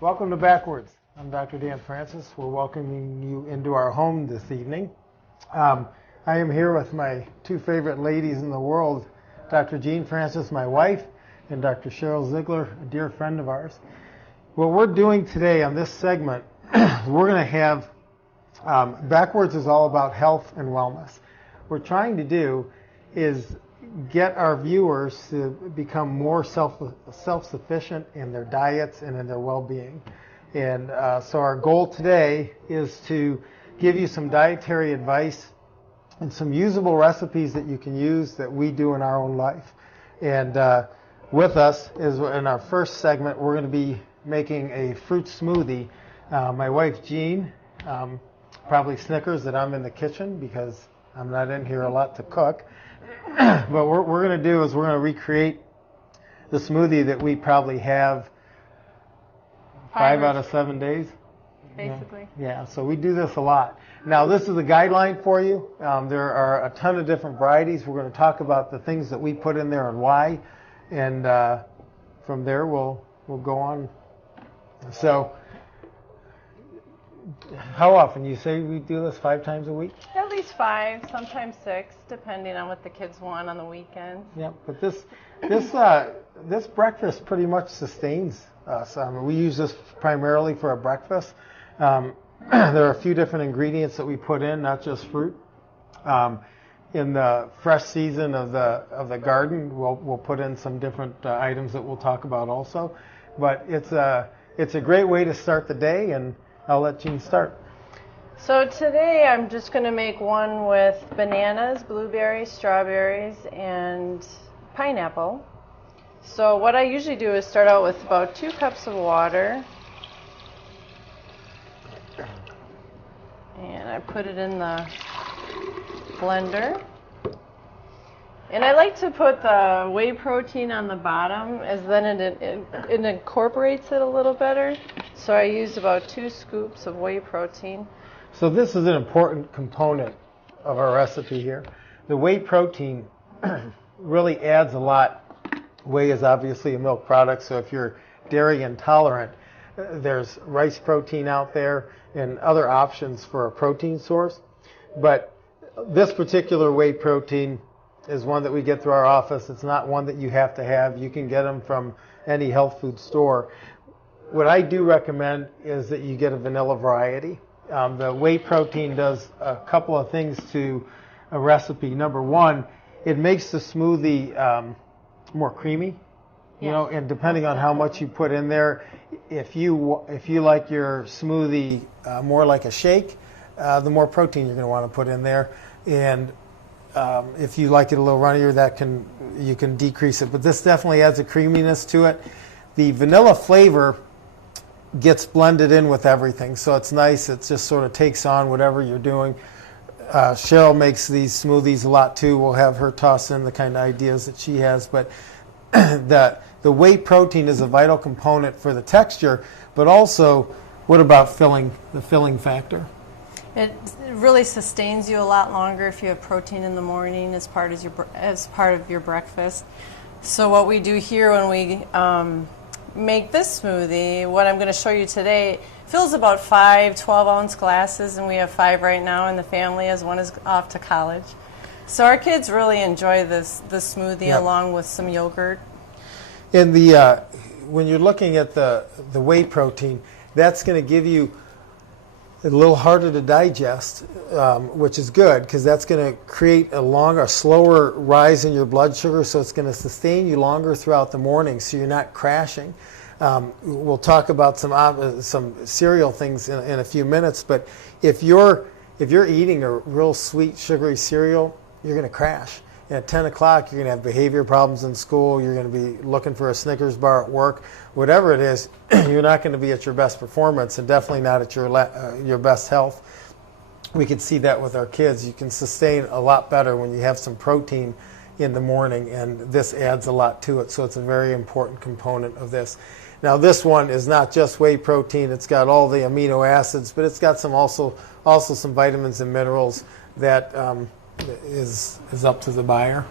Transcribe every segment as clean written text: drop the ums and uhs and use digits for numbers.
Welcome to BackWords. I'm Dr. Dan Francis. We're welcoming you into our home this evening. I am here with my two favorite ladies in the world, Dr. Jean Francis, my wife, and Dr. Cheryl Ziegler, a dear friend of ours. What we're doing today on this segment, we're going to have, BackWords is all about health and wellness. What we're trying to do is get our viewers to become more self-sufficient in their diets and in their well-being. And so our goal today is to give you some dietary advice and some usable recipes that you can use that we do in our own life. And with us is in our first segment, we're going to be making a fruit smoothie. My wife Jean probably snickers that I'm in the kitchen because I'm not in here a lot to cook. But what we're going to do is we're going to recreate the smoothie that we probably have 5 out of 7 days. Basically. Yeah, so we do this a lot. Now, this is a guideline for you. There are a ton of different varieties. We're going to talk about the things that we put in there and why. And from there, we'll go on. So, how often? You say we do this 5 times a week? At least 5, sometimes 6, depending on what the kids want on the weekends. Yeah, but this breakfast pretty much sustains us. We use this primarily for a breakfast. There are a few different ingredients that we put in, not just fruit. In the fresh season of the garden, we'll put in some different items that we'll talk about also. But it's a great way to start the day, and I'll let Jean start. So today I'm just going to make one with bananas, blueberries, strawberries, and pineapple. So what I usually do is start out with about 2 cups of water. And I put it in the blender. And I like to put the whey protein on the bottom, as then it incorporates it a little better. So I use about 2 scoops of whey protein. So this is an important component of our recipe here. The whey protein really adds a lot. Whey is obviously a milk product, so if you're dairy intolerant, there's rice protein out there and other options for a protein source. But this particular whey protein is one that we get through our office. It's not one that you have to have. You can get them from any health food store. What I do recommend is that you get a vanilla variety. The whey protein does a couple of things to a recipe. Number one, it makes the smoothie more creamy. You know, and depending on how much you put in there, if you like your smoothie more like a shake, the more protein you're going to want to put in there. And if you like it a little runnier, you can decrease it. But this definitely adds a creaminess to it. The vanilla flavor gets blended in with everything, so it's nice. It just sort of takes on whatever you're doing. Cheryl makes these smoothies a lot too. We'll have her toss in the kind of ideas that she has. But the whey protein is a vital component for the texture, but also, what about the filling factor? It really sustains you a lot longer if you have protein in the morning as part of your breakfast. So what we do here when we make this smoothie, what I'm going to show you today, fills about 5 12-ounce glasses, and we have 5 right now in the family as one is off to college. So our kids really enjoy this smoothie along with some yogurt. In when you're looking at the whey protein, that's going to give you a little harder to digest, which is good because that's going to create a slower rise in your blood sugar, so it's going to sustain you longer throughout the morning, so you're not crashing. We'll talk about some cereal things in a few minutes, but if you're eating a real sweet, sugary cereal, you're going to crash. And at 10 o'clock, you're going to have behavior problems in school. You're going to be looking for a Snickers bar at work. Whatever it is, you're not going to be at your best performance and definitely not at your best health. We can see that with our kids. You can sustain a lot better when you have some protein in the morning, and this adds a lot to it. So it's a very important component of this. Now, this one is not just whey protein. It's got all the amino acids, but it's got also some vitamins and minerals that is up to the buyer.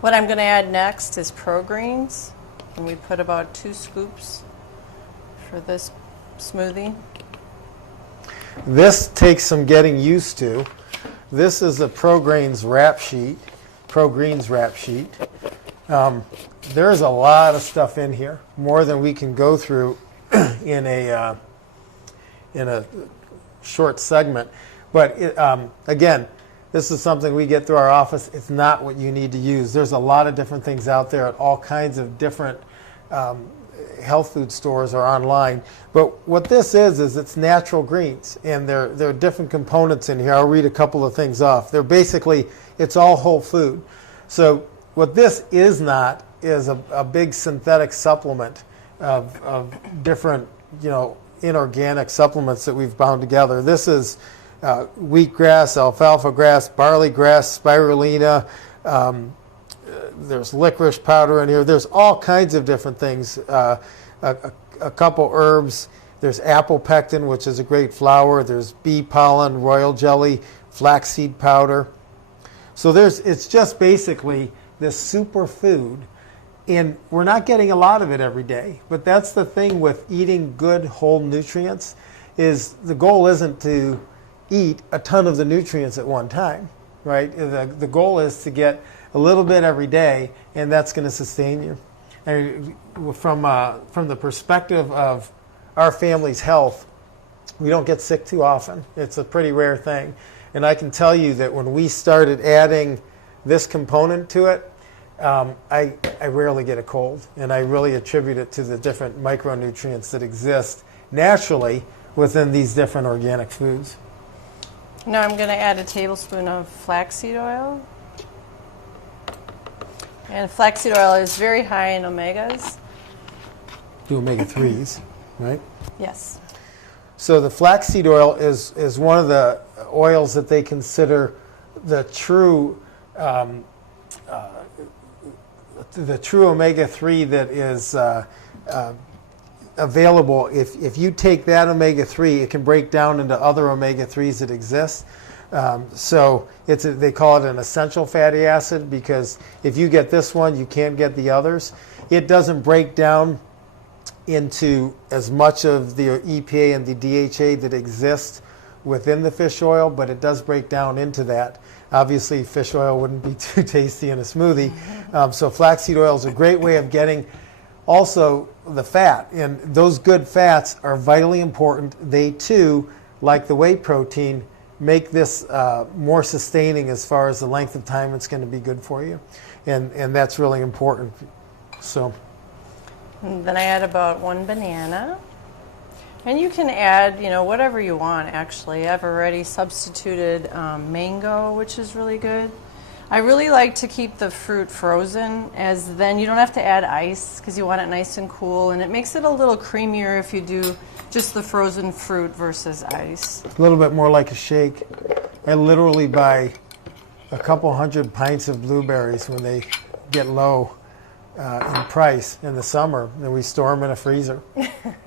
What I'm going to add next is Pro Greens, and we put about 2 scoops for this smoothie. This takes some getting used to. This is a Pro-Greens wrap sheet. There's a lot of stuff in here, more than we can go through in a short segment. But again, this is something we get through our office. It's not what you need to use. There's a lot of different things out there at all kinds of different health food stores or online. But what this is it's natural greens, and there are different components in here. I'll read a couple of things off. They're basically, it's all whole food. So what this is not is a big synthetic supplement of different, inorganic supplements that we've bound together. This is wheatgrass, alfalfa grass, barley grass, spirulina. There's licorice powder in here. There's all kinds of different things. A couple herbs. There's apple pectin, which is a great flower. There's bee pollen, royal jelly, flaxseed powder. So it's just basically this superfood, and we're not getting a lot of it every day. But that's the thing with eating good whole nutrients, is the goal isn't to eat a ton of the nutrients at one time, right? The goal is to get a little bit every day, and that's going to sustain you. And from the perspective of our family's health, we don't get sick too often. It's a pretty rare thing. And I can tell you that when we started adding this component to it, I rarely get a cold, and I really attribute it to the different micronutrients that exist naturally within these different organic foods. Now I'm going to add a tablespoon of flaxseed oil. And flaxseed oil is very high in omegas. The omega-3s, right? Yes. So the flaxseed oil is one of the oils that they consider the true omega-3 that is available. If you take that omega-3, it can break down into other omega-3s that exist. So they call it an essential fatty acid, because if you get this one, you can't get the others. It doesn't break down into as much of the EPA and the DHA that exist within the fish oil, but it does break down into that. Obviously, fish oil wouldn't be too tasty in a smoothie. So flaxseed oil is a great way of getting also the fat. And those good fats are vitally important. They, too, like the whey protein, make this more sustaining as far as the length of time it's going to be good for you. And that's really important. So. And then I add about 1 banana. And you can add, whatever you want, actually. I've already substituted mango, which is really good. I really like to keep the fruit frozen, as then you don't have to add ice because you want it nice and cool. And it makes it a little creamier if you do just the frozen fruit versus ice. A little bit more like a shake. I literally buy a couple hundred pints of blueberries when they get low in price in the summer, and we store them in a freezer.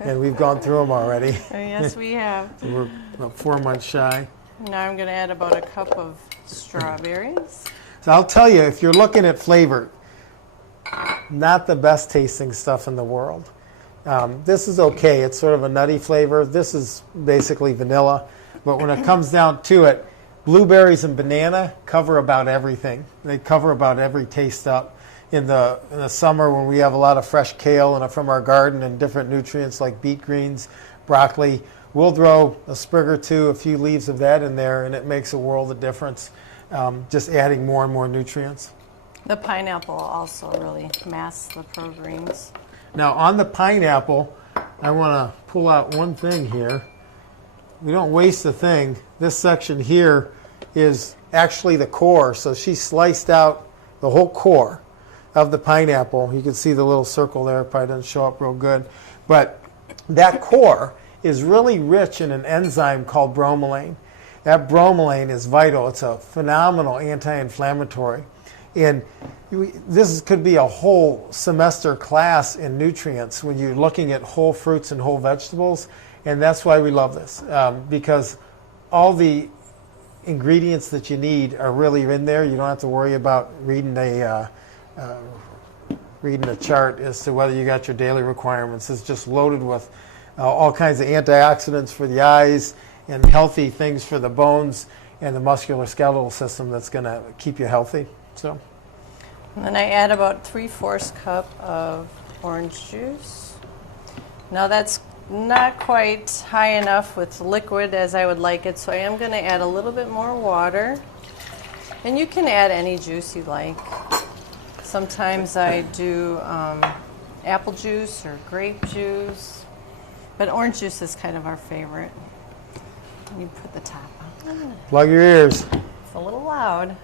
And we've gone through them already. Yes, we have. We're about 4 months shy. Now I'm going to add about a cup of strawberries. So I'll tell you, if you're looking at flavor, not the best tasting stuff in the world. This is okay. It's sort of a nutty flavor. This is basically vanilla. But when it comes down to it, blueberries and banana cover about everything. They cover about every taste up. In the summer, when we have a lot of fresh kale from our garden and different nutrients like beet greens, broccoli, we'll throw a sprig or two, a few leaves of that in there, and it makes a world of difference, just adding more and more nutrients. The pineapple also really masks the Pro-Greens. Now, on the pineapple, I want to pull out one thing here. We don't waste a thing. This section here is actually the core. So she sliced out the whole core of the pineapple. You can see the little circle there. It probably doesn't show up real good. But that core is really rich in an enzyme called bromelain. That bromelain is vital. It's a phenomenal anti-inflammatory. And this could be a whole semester class in nutrients when you're looking at whole fruits and whole vegetables. And that's why we love this, because all the ingredients that you need are really in there. You don't have to worry about reading a chart as to whether you got your daily requirements. It's just loaded with all kinds of antioxidants for the eyes and healthy things for the bones and the musculoskeletal system that's going to keep you healthy. So, and then I add about 3/4 cup of orange juice. Now that's not quite high enough with liquid as I would like it, so I am going to add a little bit more water. And you can add any juice you like. Sometimes I do apple juice or grape juice, but orange juice is kind of our favorite. And you put the top on. Plug your ears. It's a little loud.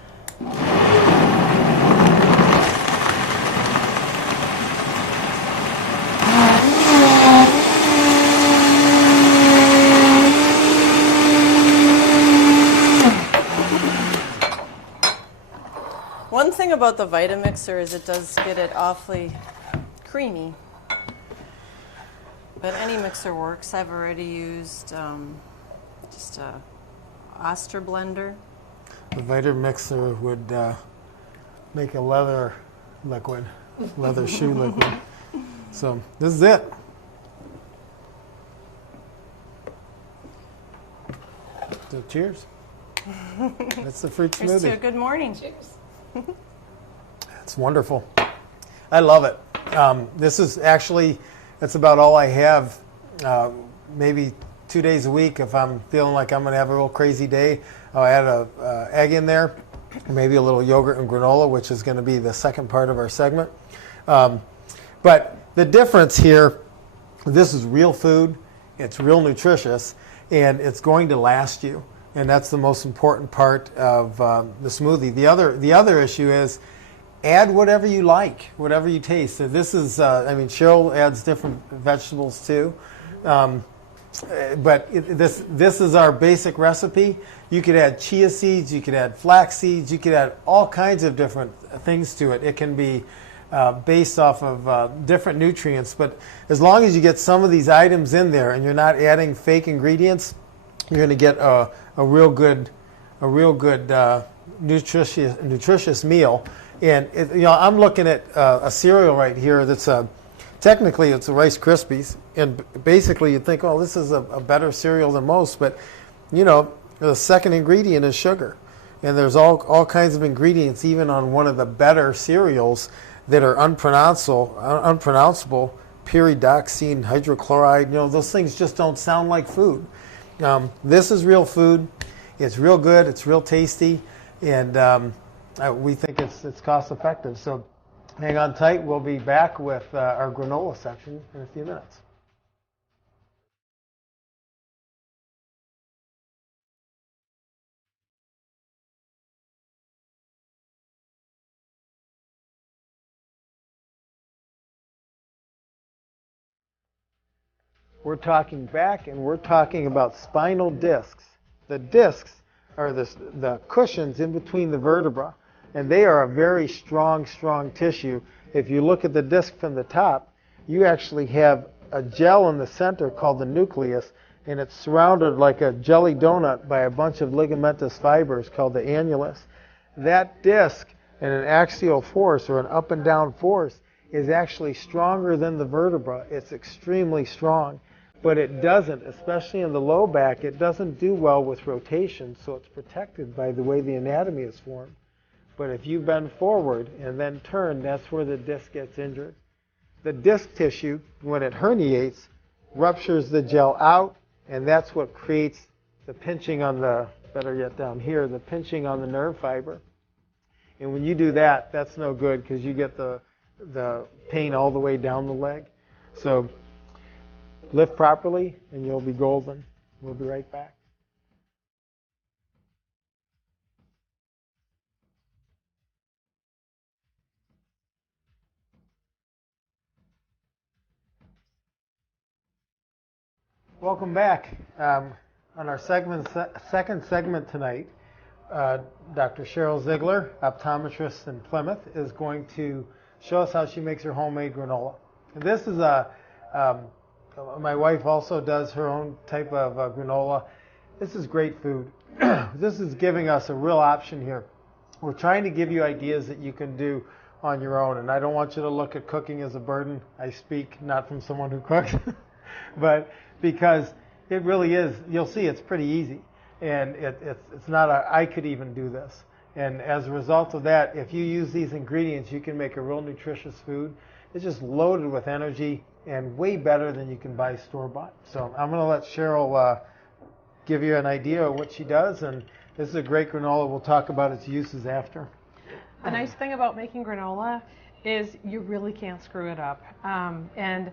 One thing about the Vitamixer is it does get it awfully creamy. But any mixer works. I've already used just a Oster blender. The Vitamixer would make a leather liquid, leather shoe liquid. So this is it. So cheers. That's the fruit Here's to a smoothie. good morning. Cheers. It's wonderful. I love it. This is actually, that's about all I have. Maybe 2 days a week if I'm feeling like I'm going to have a real crazy day. I'll add a egg in there, maybe a little yogurt and granola, which is going to be the second part of our segment. But the difference here, this is real food, it's real nutritious, and it's going to last you. And that's the most important part of the smoothie. The other issue is add whatever you like, whatever you taste. So this is, Cheryl adds different vegetables too. But this is our basic recipe. You could add chia seeds, you could add flax seeds, you could add all kinds of different things to it. It can be based off of different nutrients. But as long as you get some of these items in there and you're not adding fake ingredients, you're going to get a real good nutritious meal. And I'm looking at a cereal right here that's technically it's a Rice Krispies, and basically you'd think, oh, this is a better cereal than most, but the second ingredient is sugar, and there's all kinds of ingredients even on one of the better cereals that are unpronounceable, pyridoxine, hydrochloride. Those things just don't sound like food. This is real food. It's real good. It's real tasty, and we think it's cost effective. So hang on tight. We'll be back with our granola section in a few minutes. We're talking back, and we're talking about spinal discs. The discs are the cushions in between the vertebra, and they are a very strong tissue. If you look at the disc from the top, you actually have a gel in the center called the nucleus, and it's surrounded like a jelly donut by a bunch of ligamentous fibers called the annulus. That disc and an axial force or an up and down force is actually stronger than the vertebra. It's extremely strong. But it doesn't, especially in the low back, it doesn't do well with rotation, so it's protected by the way the anatomy is formed. But if you bend forward and then turn, that's where the disc gets injured. The disc tissue, when it herniates, ruptures the gel out, and that's what creates the pinching on the, better yet down here, the pinching on the nerve fiber. And when you do that, that's no good because you get the pain all the way down the leg. So lift properly, and you'll be golden. We'll be right back. Welcome back. On our second segment tonight, Dr. Cheryl Ziegler, optometrist in Plymouth, is going to show us how she makes her homemade granola. And this is my wife also does her own type of granola. This is great food. This is giving us a real option here. We're trying to give you ideas that you can do on your own, and I don't want you to look at cooking as a burden. I speak not from someone who cooks. but because it really is, you'll see it's pretty easy. And it's not I could even do this. And as a result of that, if you use these ingredients, you can make a real nutritious food. It's just loaded with energy and way better than you can buy store-bought. So I'm going to let Cheryl give you an idea of what she does. And this is a great granola. We'll talk about its uses after. The nice thing about making granola is you really can't screw it up. And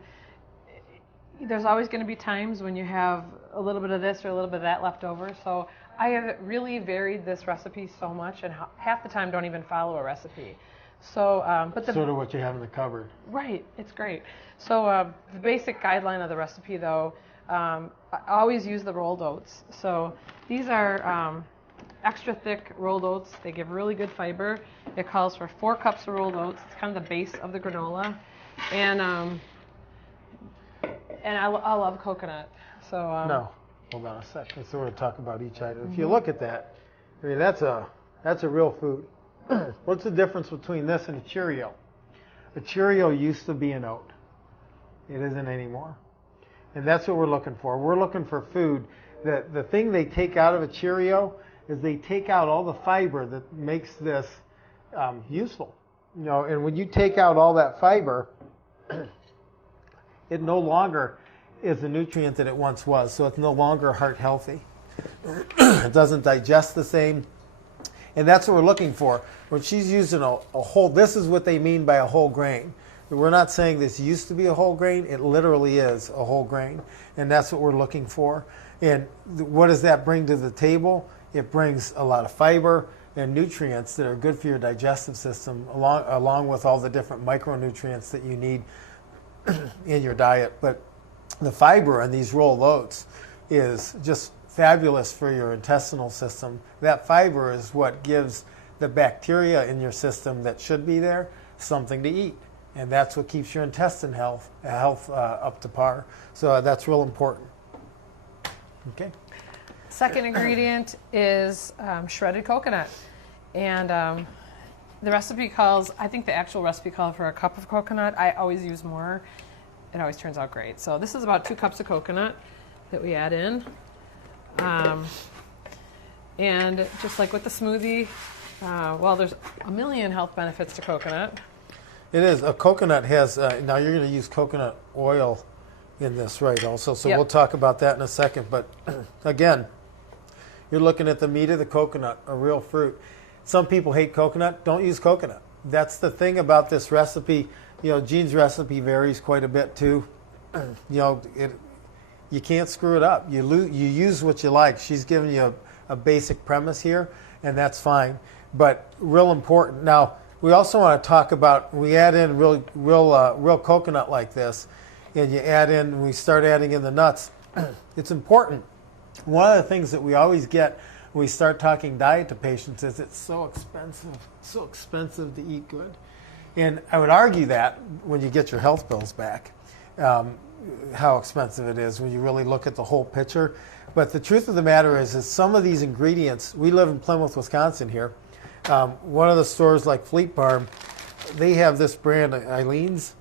there's always going to be times when you have a little bit of this or a little bit of that left over. So I have really varied this recipe so much, and half the time don't even follow a recipe. So, but sort of what you have in the cupboard. Right, it's great. So the basic guideline of the recipe, though, I always use the rolled oats. So these are extra thick rolled oats. They give really good fiber. It calls for 4 cups of rolled oats. It's kind of the base of the granola, and I love coconut. So no, hold on a second. So we're going to talk about each item. If you look at that, I mean that's a real food. What's the difference between this and a Cheerio? A Cheerio used to be an oat. It isn't anymore. And that's what we're looking for. We're looking for food that the thing they take out of a Cheerio is they take out all the fiber that makes this useful. You know, and when you take out all that fiber, it no longer is the nutrient that it once was. So it's no longer heart healthy. It doesn't digest the same. And that's what we're looking for. When she's using a whole, this is what they mean by a whole grain. We're not saying this used to be a whole grain. It literally is a whole grain. And that's what we're looking for. And what does that bring to the table? It brings a lot of fiber and nutrients that are good for your digestive system, along with all the different micronutrients that you need in your diet. But the fiber in these rolled oats is just fabulous for your intestinal system. That fiber is what gives the bacteria in your system that should be there something to eat. And that's what keeps your intestine health up to par. So that's real important. Okay. Second ingredient is shredded coconut. And the recipe calls, I think the actual recipe calls for a cup of coconut. I always use more. It always turns out great. So this is about 2 cups of coconut that we add in. And just like with the smoothie, well, there's a million health benefits to coconut. It is. A coconut has, now you're going to use coconut oil in this, right, also. So Yep. We'll talk about that in a second. But again, you're looking at the meat of the coconut, a real fruit. Some people hate coconut. Don't use coconut. That's the thing about this recipe. You know, Jean's recipe varies quite a bit too. You know, you can't screw it up. You use what you like. She's giving you a basic premise here, and that's fine. But real important. Now, we also want to talk about, we add in real coconut like this, and you add in, we start adding in the nuts. It's important. One of the things that we always get when we start talking diet to patients is it's so expensive to eat good. And I would argue that when you get your health bills back, how expensive it is when you really look at the whole picture. But the truth of the matter is some of these ingredients, we live in Plymouth, Wisconsin here. One of the stores like Fleet Farm, they have this brand, Eileen's.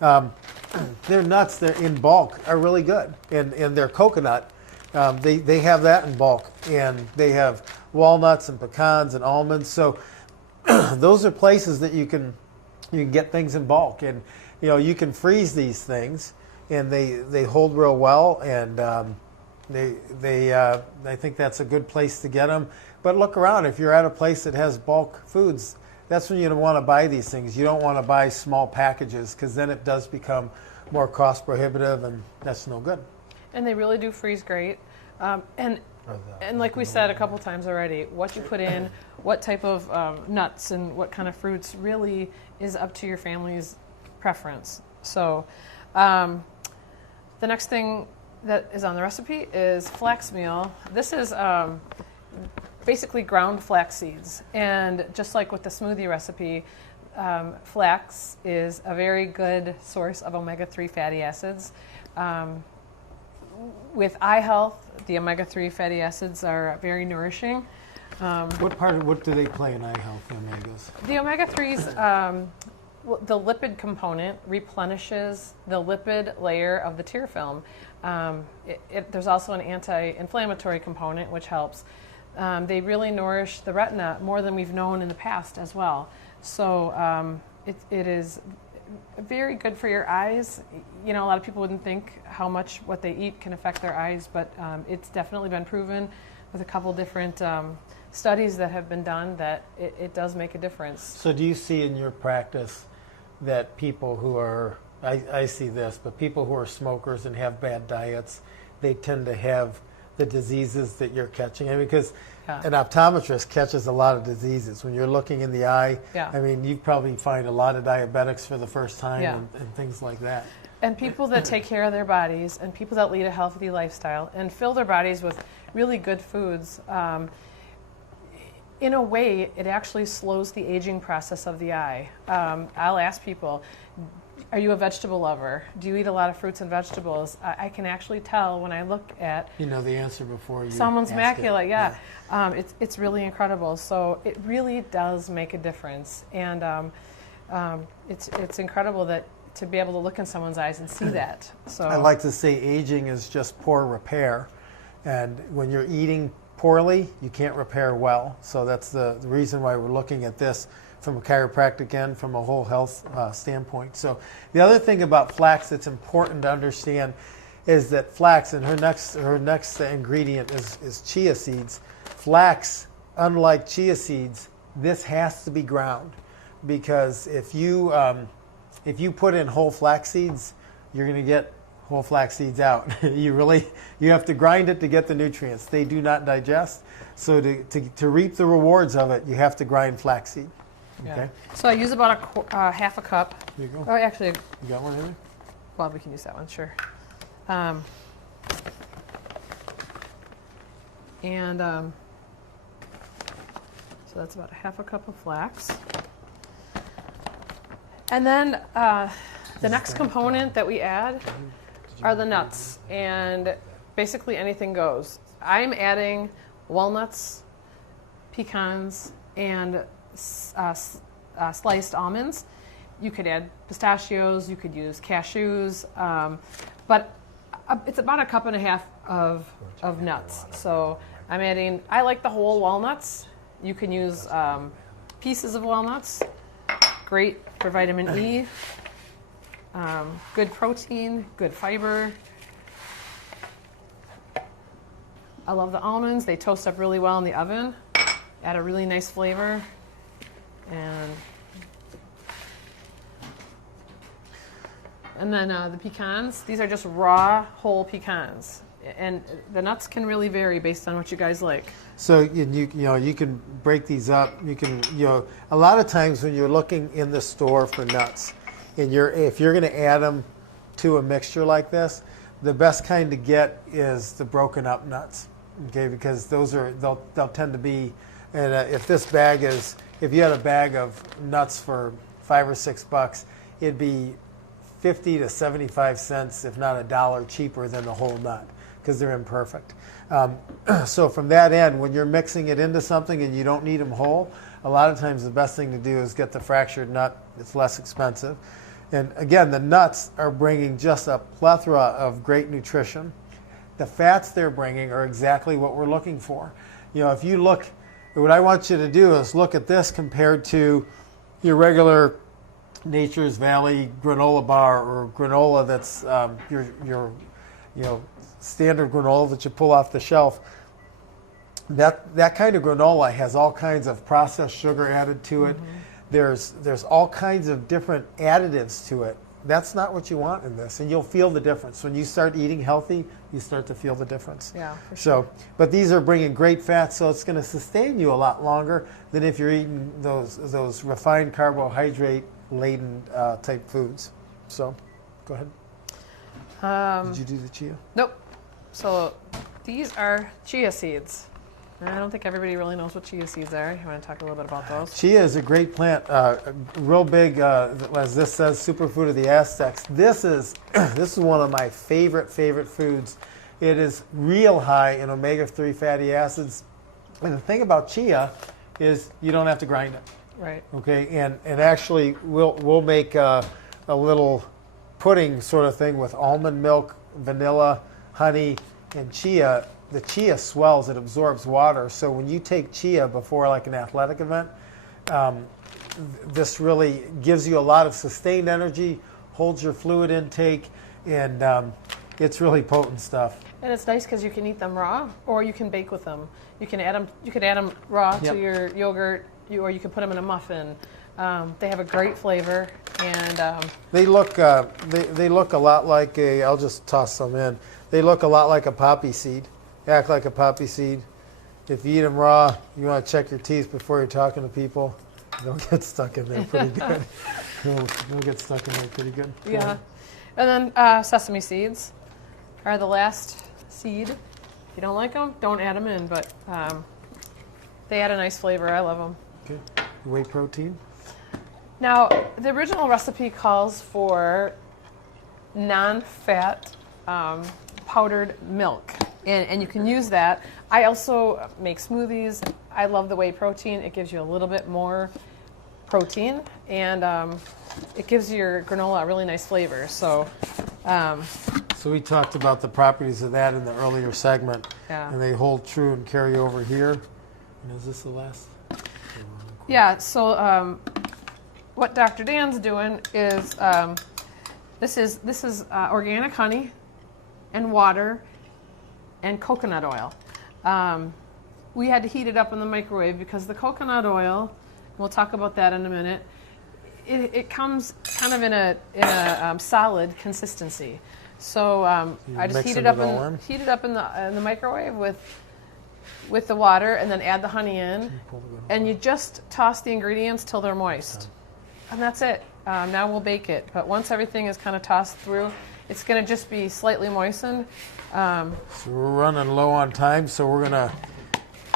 Their nuts, they're in bulk, are really good. And their coconut, they have that in bulk. And they have walnuts and pecans and almonds. So those are places that you can get things in bulk. And you know, you can freeze these things, and they hold real well. And I think that's a good place to get them. But look around. If you're at a place that has bulk foods, that's when you want to buy these things. You don't want to buy small packages, because then it does become more cost prohibitive, and that's no good. And they really do freeze great. And like we said a couple times already, what you put in, what type of nuts and what kind of fruits really is up to your family's preference. So the next thing that is on the recipe is flax meal. This is basically ground flax seeds. And just like with the smoothie recipe, flax is a very good source of omega-3 fatty acids. With eye health, the omega-3 fatty acids are very nourishing. What do they play in eye health, the omegas? The omega-3s, Well, the lipid component replenishes the lipid layer of the tear film. There's also an anti-inflammatory component, which helps. They really nourish the retina more than we've known in the past as well. So it is very good for your eyes. You know, a lot of people wouldn't think how much what they eat can affect their eyes, but it's definitely been proven with a couple different studies that have been done that it does make a difference. So do you see in your practice that people who are, I see this, but people who are smokers and have bad diets, they tend to have the diseases that you're catching? I mean, because an optometrist catches a lot of diseases. When you're looking in the eye, I mean, you probably find a lot of diabetics for the first time and things like that. And people that take care of their bodies and people that lead a healthy lifestyle and fill their bodies with really good foods, in a way, it actually slows the aging process of the eye. I'll ask people, are you a vegetable lover? Do you eat a lot of fruits and vegetables? I can actually tell when I look at the answer before you someone's ask macula. It's really incredible. So it really does make a difference, and it's incredible that to be able to look in someone's eyes and see that. So I like to say aging is just poor repair, and when you're eating poorly, you can't repair well. So that's the reason why we're looking at this from a chiropractic end, from a whole health standpoint. So the other thing about flax that's important to understand is that flax, and her next ingredient is chia seeds. Flax, unlike chia seeds, this has to be ground, because if you put in whole flax seeds, you're going to get whole flax seeds out. You have to grind it to get the nutrients. They do not digest. So to reap the rewards of it, you have to grind flaxseed. Okay. So I use about half a cup. Here you go. Oh, actually, You got one in there? well, we can use that one, sure. So that's about half a cup of flax. And then the next component that we add are the nuts, and basically anything goes. I'm adding walnuts, pecans, and sliced almonds. You could add pistachios, you could use cashews, but it's about a cup and a half of nuts. So I'm adding, I like the whole walnuts. You can use pieces of walnuts. Great for vitamin E, good protein, good fiber. I love the almonds. They toast up really well in the oven, add a really nice flavor. And then the pecans, these are just raw whole pecans. And the nuts can really vary based on what you guys like. So you can break these up. You can a lot of times when you're looking in the store for nuts, and if you're going to add them to a mixture like this, the best kind to get is the broken up nuts. Okay, because they'll tend to be, and if you had a bag of nuts for $5 or $6, it'd be 50 to 75 cents, if not $1 cheaper than the whole nut, because they're imperfect. So from that end, when you're mixing it into something and you don't need them whole, a lot of times the best thing to do is get the fractured nut. It's less expensive. And again, the nuts are bringing just a plethora of great nutrition. The fats they're bringing are exactly what we're looking for. If you look, what I want you to do is look at this compared to your regular Nature's Valley granola bar, or granola that's your standard granola that you pull off the shelf. That kind of granola has all kinds of processed sugar added to it. Mm-hmm. There's all kinds of different additives to it. That's not what you want in this, and you'll feel the difference. When you start eating healthy, you start to feel the difference. Yeah, for sure. So, but these are bringing great fats, so it's going to sustain you a lot longer than if you're eating those refined carbohydrate-laden type foods. So, go ahead. Did you do the chia? Nope. So these are chia seeds. I don't think everybody really knows what chia seeds are. You want to talk a little bit about those? Chia is a great plant, real big, as this says, superfood of the Aztecs. This is one of my favorite foods. It is real high in omega-3 fatty acids. And the thing about chia is you don't have to grind it. Right. Okay, and actually we'll make a little pudding sort of thing with almond milk, vanilla, honey, and chia. The chia swells, it absorbs water. So when you take chia before like an athletic event, this really gives you a lot of sustained energy, holds your fluid intake, and it's really potent stuff. And it's nice because you can eat them raw, or you can bake with them. You can add them. You could add them raw Yep. to your yogurt, or you can put them in a muffin. They have a great flavor, and They look they look a lot like a. I'll just toss some in. They look a lot like a poppy seed. Act like a poppy seed. If you eat them raw, you want to check your teeth before you're talking to people. They'll get stuck in there pretty good. They'll get stuck in there pretty good. yeah. And then sesame seeds are the last seed. If you don't like them, don't add them in, but they add a nice flavor. I love them. Okay. Whey protein. Now, the original recipe calls for non-fat powdered milk, and you can use that. I also make smoothies. I love the whey protein. It gives you a little bit more protein, and it gives your granola a really nice flavor. So So we talked about the properties of that in the earlier segment, Yeah. and they hold true and carry over here. And is this the last? yeah, so what Dr. Dan's doing is this is organic honey and water and coconut oil. We had to heat it up in the microwave because the coconut oil, we'll talk about that in a minute, it comes kind of in a solid consistency. So I just heat it up in the microwave with the water, and then add the honey in, and you just toss the ingredients till they're moist, and that's it. Now we'll bake it, but once everything is kind of tossed through, it's going to just be slightly moistened. So we're running low on time, so we're going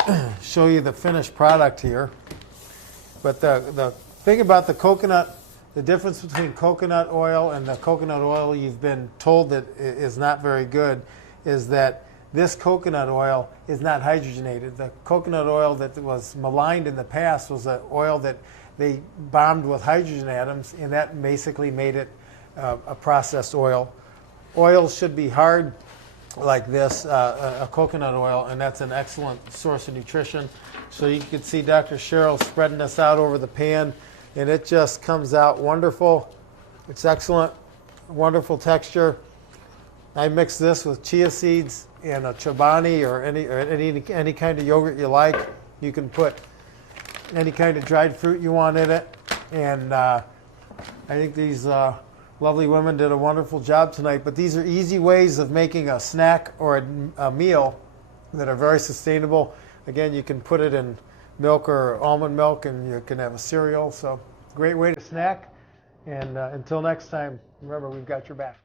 to show you the finished product here. But the thing about the coconut, the difference between coconut oil and the coconut oil you've been told that is not very good, is that this coconut oil is not hydrogenated. The coconut oil that was maligned in the past was an oil that they bombed with hydrogen atoms, and that basically made it a processed oil. Oils should be hard like this, a coconut oil, and that's an excellent source of nutrition. So you can see Dr. Cheryl spreading this out over the pan, and it just comes out wonderful. It's excellent, wonderful texture. I mix this with chia seeds and a chobani or any kind of yogurt you like. You can put any kind of dried fruit you want in it, and I think these lovely women did a wonderful job tonight. But these are easy ways of making a snack or a meal that are very sustainable. Again, you can put it in milk or almond milk, and you can have a cereal. So great way to snack. And until next time, remember, we've got your back.